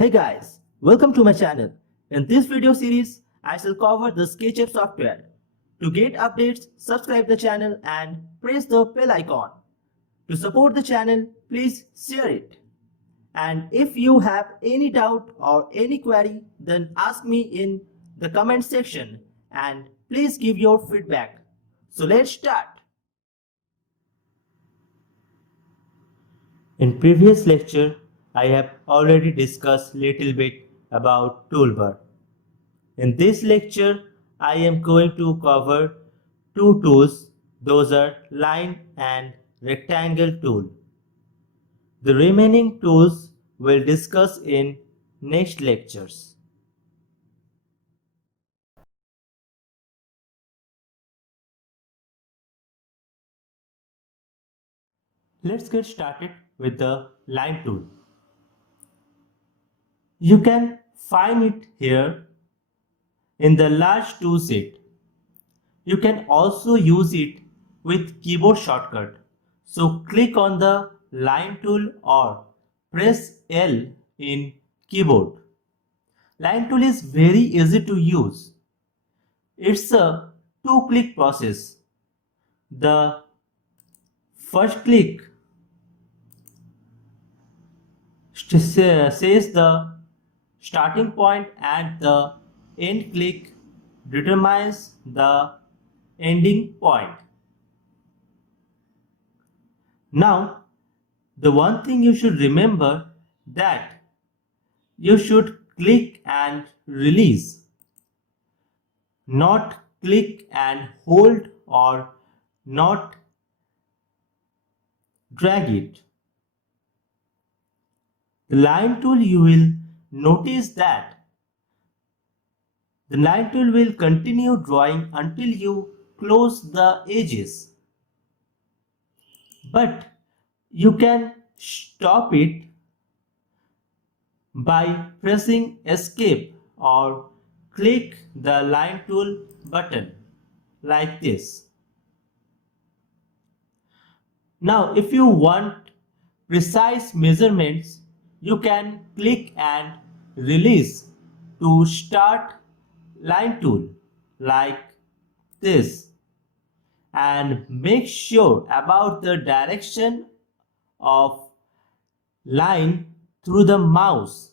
Hey guys, welcome to my channel. In this video series, I shall cover the SketchUp software. To get updates, subscribe the channel and press the bell icon. To support the channel, please share it. And if you have any doubt or any query, then ask me in the comment section and please give your feedback. So let's start. In previous lecture, I have already discussed little bit about Toolbar. In this lecture, I am going to cover two tools. Those are line and rectangle tool. The remaining tools we'll discuss in next lectures. Let's get started with the line tool. You can find it here in the large tool set. You can also use it with keyboard shortcut. So click on the line tool or press L in keyboard. Line tool is very easy to use. It's a two-click process. The first click says the starting point and the end click determines the ending point. Now, the one thing you should remember that you should click and release, not click and hold or not drag it. The line tool, you will notice that the line tool will continue drawing until you close the edges. But you can stop it by pressing escape or click the line tool button like this. Now if you want precise measurements, you can click and release to start line tool like this, and make sure about the direction of line through the mouse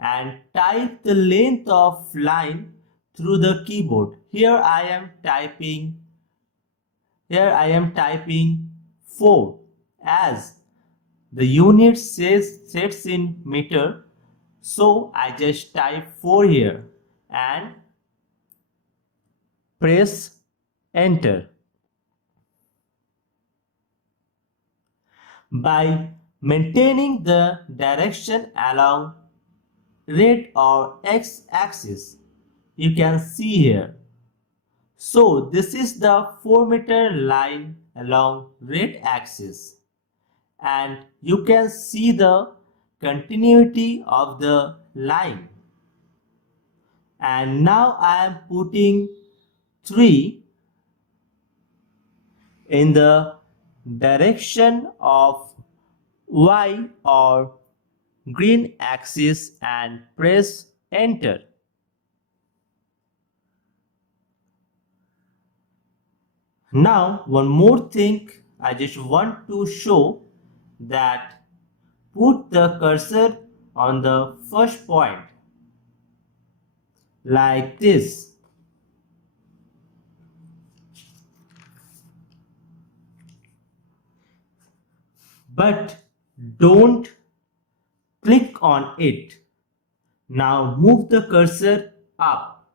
and type the length of line through the keyboard. Here I am typing 4 as the unit sets in meter, so I just type 4 here and press enter. By maintaining the direction along red or x axis, you can see here. So this is the 4-meter line along red axis, and you can see the continuity of the line. And now I am putting 3 in the direction of y or green axis and press enter. Now one more thing I just want to show, that put the cursor on the first point like this. But don't click on it. Now move the cursor up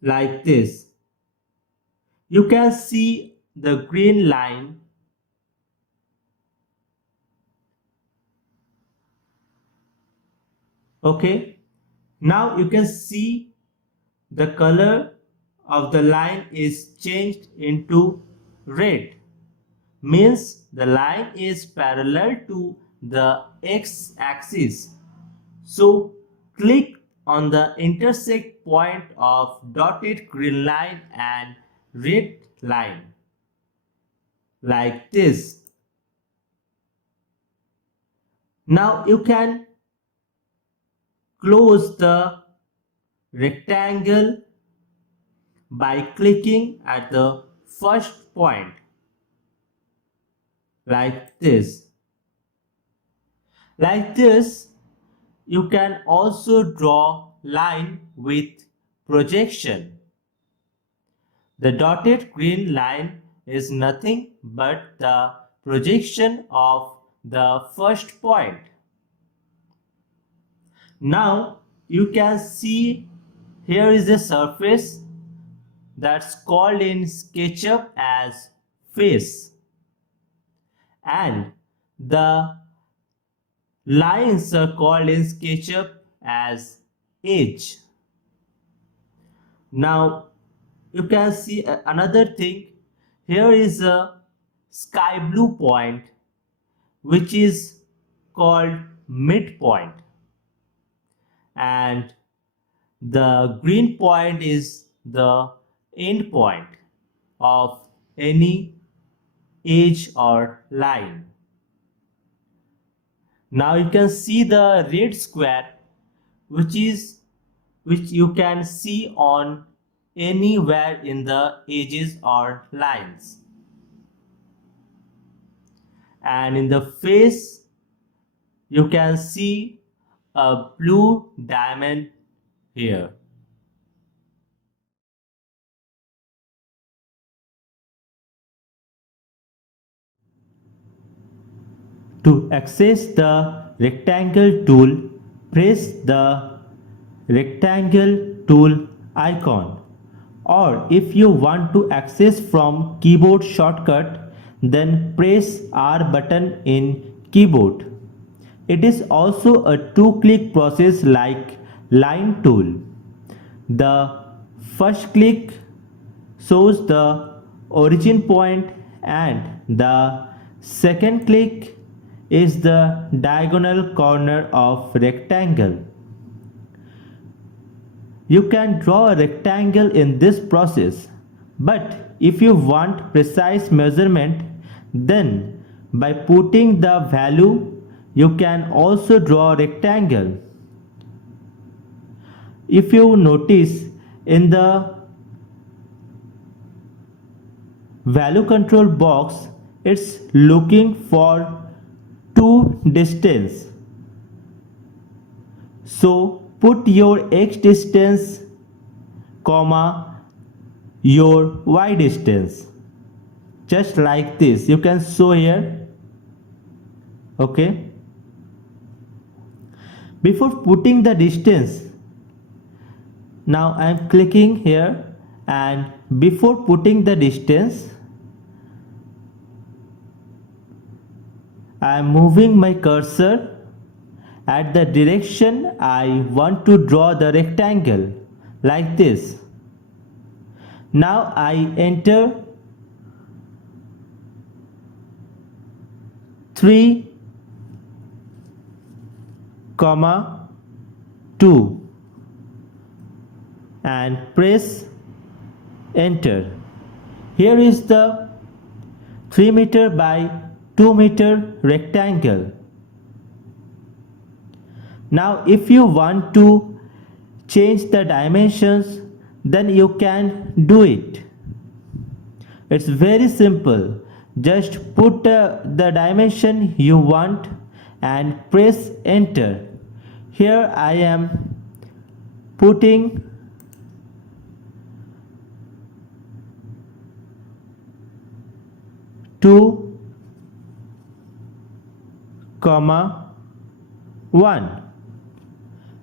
like this. You can see the green line. Okay, now you can see the color of the line is changed into red, means the line is parallel to the x-axis. So click on the intersect point of dotted green line and red line like this. Now you can close the rectangle by clicking at the first point like this. Like this, you can also draw line with projection. The dotted green line is nothing but the projection of the first point. Now you can see here is a surface that's called in SketchUp as face, and the lines are called in SketchUp as edge. Now you can see another thing. Here is a sky blue point which is called midpoint, and the green point is the end point of any edge or line. Now you can see the red square which you can see on anywhere in the edges or lines, and in the face you can see a blue diamond here. To access the rectangle tool, press the rectangle tool icon, or if you want to access from keyboard shortcut, then press R button in keyboard. It is also a two-click process like line tool. The first click shows the origin point and the second click is the diagonal corner of rectangle. You can draw a rectangle in this process, but if you want precise measurement, then by putting the value you can also draw a rectangle. If you notice in the value control box, it's looking for two distance. So put your x distance, comma, your y distance. Just like this. You can show here. Okay. Before putting the distance, now I am clicking here, and before putting the distance, I am moving my cursor at the direction I want to draw the rectangle, like this. Now I enter 3, 2 and press enter. Here is the 3 meter by 2 meter rectangle. Now if you want to change the dimensions, then you can do it. It's very simple. Just put the dimension you want and press enter. Here I am putting 2, 1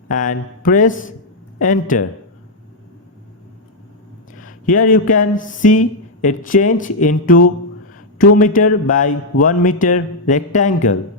and press enter. Here you can see it change into 2 meter by 1 meter rectangle.